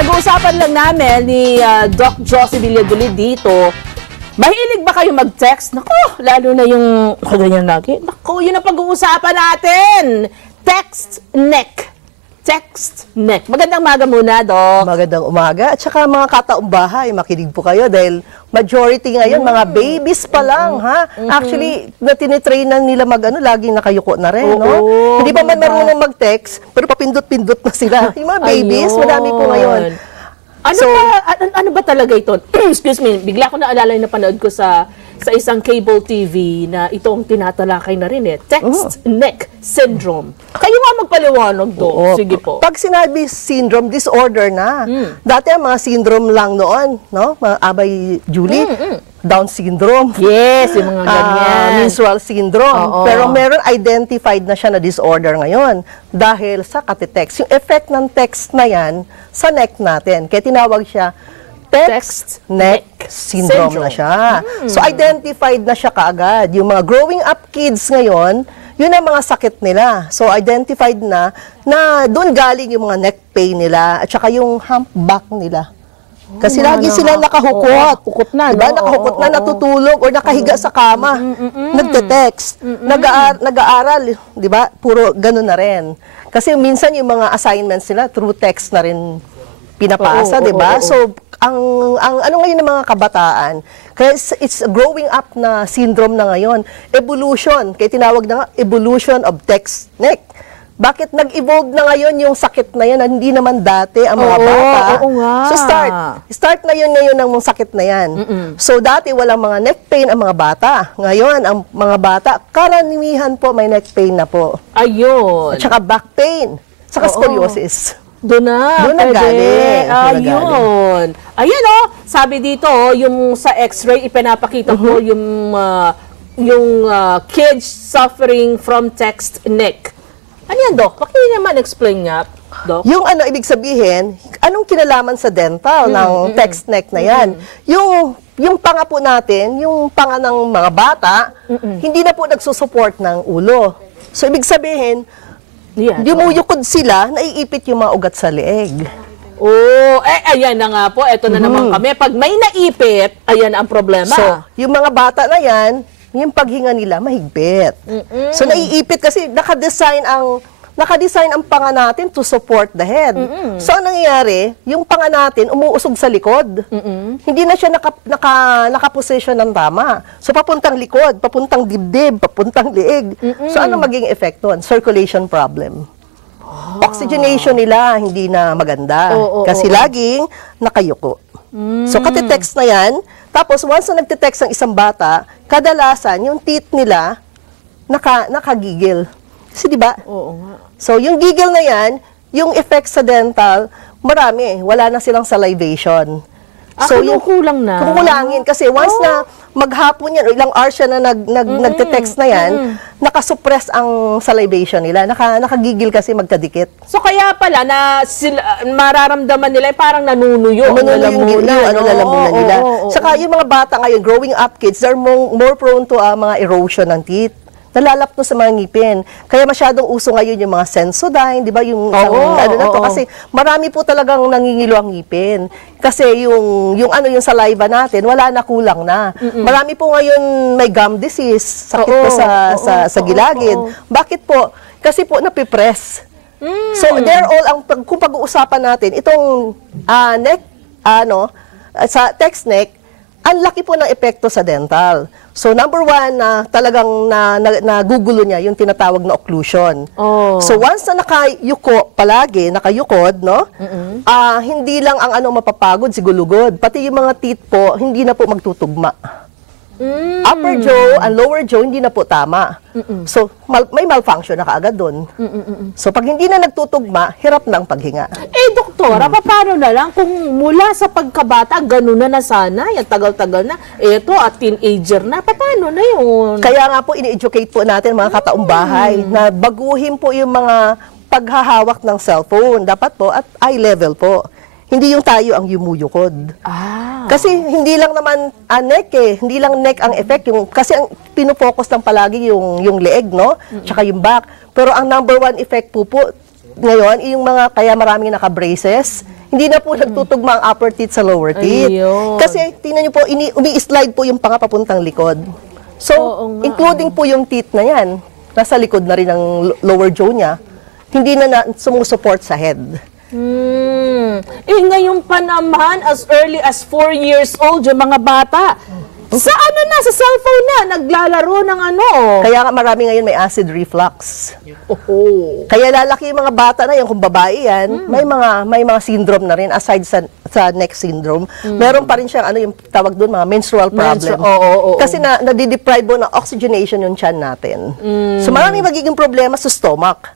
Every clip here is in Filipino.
Pinag-uusapan lang namin ni Doc Josie Villadolid dito, mahilig ba kayo mag-text? Naku, lalo na yung ganyan lagi. Naku, yun ang pag-uusapan natin. Text neck. Text neck. Magandang umaga muna, Doc. Magandang umaga. At saka mga kataong bahay, makinig po kayo dahil majority ngayon, mga babies pa lang, ha? Actually, na tinitrain na nila laging nakayuko na rin, no? Hindi pa man marunong mag-text, pero papindot-pindot na sila. Yung mga babies, madami po ngayon. Ano ba talaga ito? Excuse me, bigla ko naalala yung napanood ko sa isang cable TV na itong tinatalakay na rin text neck syndrome. Kayo nga magpaliwanag do. Sige po. Pag sinabi syndrome, disorder na. Dati ang mga syndrome lang noon, no? Mga Abay Julie, Down syndrome. Yes, yung mga ganyan. Menstrual syndrome. Oo. Pero meron identified na siya na disorder ngayon dahil sa katitext. Yung effect ng text na yan sa neck natin. Kaya tinawag siya text neck syndrome na siya. So identified na siya kaagad. Yung mga growing up kids ngayon, yun ang mga sakit nila. So identified na doon galing yung mga neck pain nila at saka yung humpback nila. Kasi lagi sila nakahukot. Hukot na, diba? no? Nakahukot na, natutulog or nakahiga sa kama. Nagte-text. Nag-aaral, di ba? Puro ganun na rin. Kasi minsan yung mga assignments nila through text na rin pinapasa, di ba? So, ang ano ngayon ng mga kabataan, kaya it's a growing up na syndrome na ngayon. Evolution, kaya tinawag na nga, evolution of text neck. Bakit nag-evolve na ngayon yung sakit na yan na hindi naman dati ang mga bata? Oo nga. So start na yun ngayon ng sakit na yan. So dati walang mga neck pain ang mga bata. Ngayon ang mga bata, karaniwan po may neck pain na po. Ayun. At saka back pain, saka scoliosis. Doon na galing. Ayun. Ayan sabi dito yung sa x-ray ipinapakita ko yung kids suffering from text neck. Ano yan, Doc? Bakit naman explain nga, Doc? Yung ibig sabihin, anong kinalaman sa dental ng text neck na yan? Yung panga po natin, yung panga ng mga bata, hindi na po nagsusupport ng ulo. So, ibig sabihin, yumuyukod sila, naiipit yung mga ugat sa leeg. Ayan na nga po. Eto na naman kami. Pag may naipit, ayan ang problema. So, yung mga bata na yan, yung paghinga nila mahigpit. So, naiipit kasi nakadesign ang panga natin to support the head. So, ang nangyayari, yung panga natin umuusog sa likod. Hindi na siya nakaposisyon ng tama. So, papuntang likod, papuntang dibdib, papuntang liig. So, ano maging effect nun? Circulation problem. Oxygenation nila hindi na maganda. Kasi laging nakayuko. So, katitext na yan. Tapos, once na nagtitext ang isang bata, kadalasan, yung teeth nila, nakagigil. Kasi di ba? Oo nga. So, yung gigil na yan, yung effect sa dental, marami. Wala na silang salivation. So, kulang na. Kukulangin. Kasi once na maghapon yan, o ilang hours siya na nagte-text na yan, nakasuppress ang salivation nila. Nakagigil kasi magkadikit. So, kaya pala na mararamdaman nila parang nanunuyo. Lalamunan nila. Saka yung mga bata ngayon, growing up kids, they're more prone to mga erosion ng teeth. Nalalapno sa mga ngipin. Kaya masyadong uso ngayon yung mga Sensodyne, di ba? Kasi marami po talagang nangingilo ang ngipin. Kasi yung saliva natin, wala na, kulang na. Marami po ngayon may gum disease, sakit po sa gilagid. Bakit po? Kasi po napipress. So, they're all, kung pag-uusapan natin, itong neck, sa text neck, ang laki po ng epekto sa dental. So, number one, talagang nagugulo niya yung tinatawag na occlusion. So, once na nakayuko palagi, nakayukod, hindi lang ang mapapagod, sigulugod. Pati yung mga teeth po, hindi na po magtutugma. Upper jaw and lower jaw, hindi na po tama. So, may malfunction na kaagad doon. So, pag hindi na nagtutugma, hirap na ang paghinga. Doktora, paano na lang kung mula sa pagkabata, gano'n na nasanay, at tagal-tagal na, eto at teenager na, paano na yun? Kaya nga po, ini-educate po natin mga kataong bahay na baguhin po yung mga paghahawak ng cellphone. Dapat po at eye level po. Hindi yung tayo ang yumuyukod. Kasi hindi lang naman neck hindi lang neck ang effect. Kasi ang pinufocus ng palagi yung leeg, tsaka yung back. Pero ang number one effect po ngayon, yung mga, kaya maraming naka-braces, Hindi na po nagtutugma ang upper teeth sa lower teeth. Ayun. Kasi tingnan niyo po, umi-slide po yung panga papuntang likod. So, Oo nga. including po yung teeth na yan, nasa likod na rin ng lower jaw niya, hindi na sumusuport sa head. Ngayon pa naman, as early as 4 years old, yung mga bata, sa sa cellphone na, naglalaro ng ano. Kaya nga marami ngayon may acid reflux. Kaya lalaki yung mga bata na yan, kung babae yan, may mga syndrome na rin, aside sa neck syndrome. Meron pa rin siyang, yung tawag doon, mga menstrual problem. Oo. Kasi nadideprive mo ng oxygenation yung tiyan natin. So maraming magiging problema sa stomach.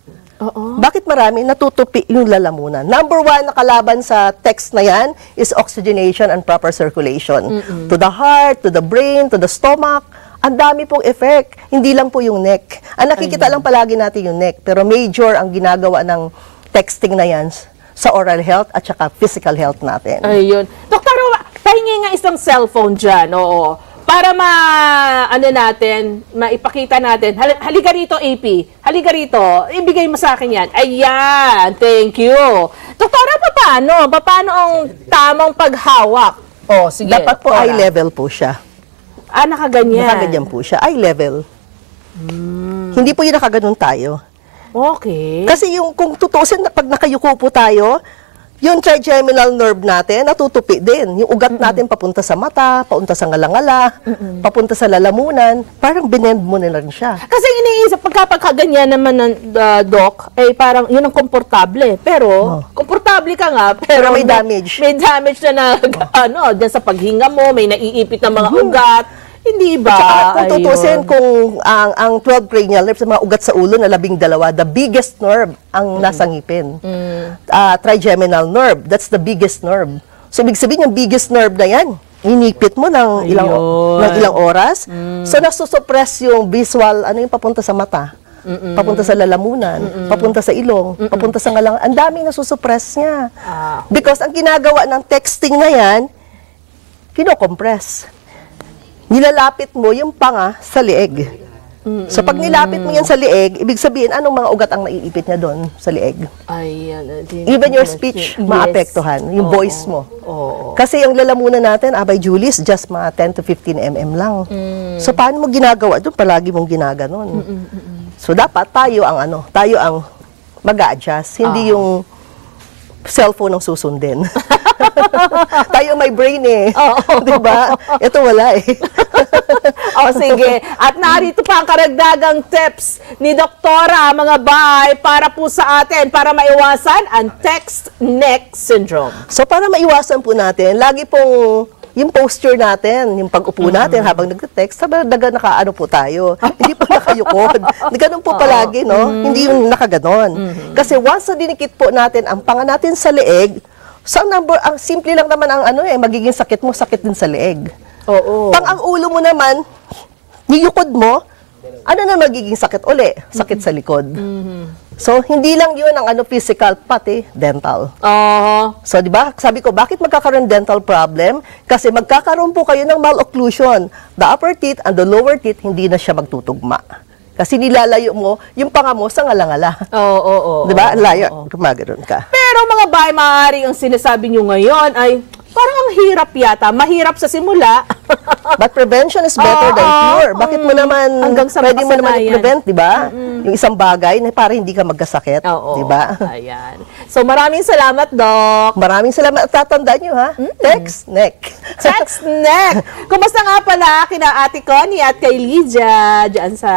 Bakit marami? Natutupi yung lalamunan. Number 1 na kalaban sa text na yan is oxygenation and proper circulation. To the heart, to the brain, to the stomach. Ang dami pong effect. Hindi lang po yung neck. Ang nakikita lang palagi natin yung neck. Pero major ang ginagawa ng texting na yan sa oral health at saka physical health natin. Ayun. Doktor, pahingi nga isang cellphone dyan, oo. Para maipakita natin. Halika rito, AP. Halika rito. Ibigay mo sa akin yan. Ayan. Thank you. Doktora, paano? Paano ang tamang paghawak? Oh, sige. Dapat po doktora. eye level po siya. Nakaganyan. Nakaganyan po siya. Eye level. Hindi po yung nakaganon tayo. Okay. Kasi kung tutusin, pag nakayuko po tayo, yung trigeminal nerve natin, natutupi din. Yung ugat natin papunta sa mata, papunta sa ngalangala, papunta sa lalamunan, parang binend mo nila rin siya. Kasi iniisip, pagkaganyan naman ng doc, parang yun ang komportable. Pero, komportable ka nga, pero Pero may damage. May damage na dyan sa paghinga mo, may naiipit na mga ugat. Hindi ba? Tsaka kung tutusin, Ayun. kung ang 12 cranial nerves, sa mga ugat sa ulo na 12, the biggest nerve ang nasa ngipin. Trigeminal nerve, that's the biggest nerve. So, ibig sabihin, yung biggest nerve na yan, inipit mo ng ilang oras. So, nasusuppress yung visual, yung papunta sa mata. Papunta sa lalamunan, papunta sa ilong, papunta sa ngalang. Ang daming nasusuppress niya. Because ang ginagawa ng texting na yan, kinocompress. Nilalapit mo yung panga sa leeg. So pag nilapit mo yan sa leeg, ibig sabihin, anong mga ugat ang naiipit niya doon sa leeg? Ayan. Even your speech, maapektuhan, yung voice mo. Kasi yung lalamunan natin, Abay Julie, just mga 10 to 15 mm lang. So paano mo ginagawa? Doon palagi mong ginaganon. So dapat tayo ang mag-a-adjust, hindi yung cellphone ang susundin. Tayo may brain diba? Ito wala Sige. At narito pa ang karagdagang tips ni Doktora, mga bay, para po sa atin, para maiwasan ang text neck syndrome. So para maiwasan po natin, lagi pong yung posture natin, yung pag-upo natin habang nagte-text, nakaano po tayo. Hindi po nakayukod. Ganun po palagi, no? Hindi yung nakaganon. Kasi once na dinikit po natin ang panga natin sa leeg, ang simple lang naman ang magiging sakit mo, sakit din sa leeg. Pang ang ulo mo naman, niyukod mo, na magiging sakit uli? Sakit sa likod. So, hindi lang yun ang physical, pati dental. So, di ba? Sabi ko, bakit magkakaroon dental problem? Kasi magkakaroon po kayo ng malocclusion. The upper teeth and the lower teeth, hindi na siya magtutugma. Kasi nilalayo mo yung panga mo sa ngalangala. Di ba? Layo. Gumagano'n ka. Pero mga bay, maaari ang sinasabi nyo ngayon ay parang ang hirap yata. Mahirap sa simula. But prevention is better than cure. Bakit mo naman, Hanggang sa pwede mo naman makasanayan. i-prevent, di ba? Yung isang bagay na para hindi ka magkasakit, di ba? Ayan. So maraming salamat, Doc. Maraming salamat. At tatandaan nyo, ha? Text, neck. Text neck. Kumusta nga pala kina Ate Connie at kay Lydia dyan sa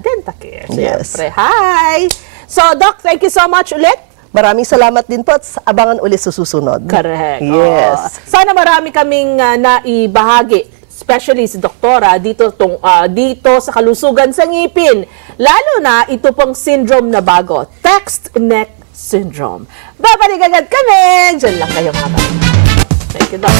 Dentacare? Yes. Siyempre. Hi! So, Doc, thank you so much ulit. Maraming salamat din po at abangan ulit sa susunod. Correct. Yes. Sana marami kaming naibahagi, especially si Doktora, dito sa kalusugan sa ngipin. Lalo na ito pong syndrome na bago, text neck syndrome. Babalik agad kami. Diyan lang kayo mga bata. Thank you, Doc.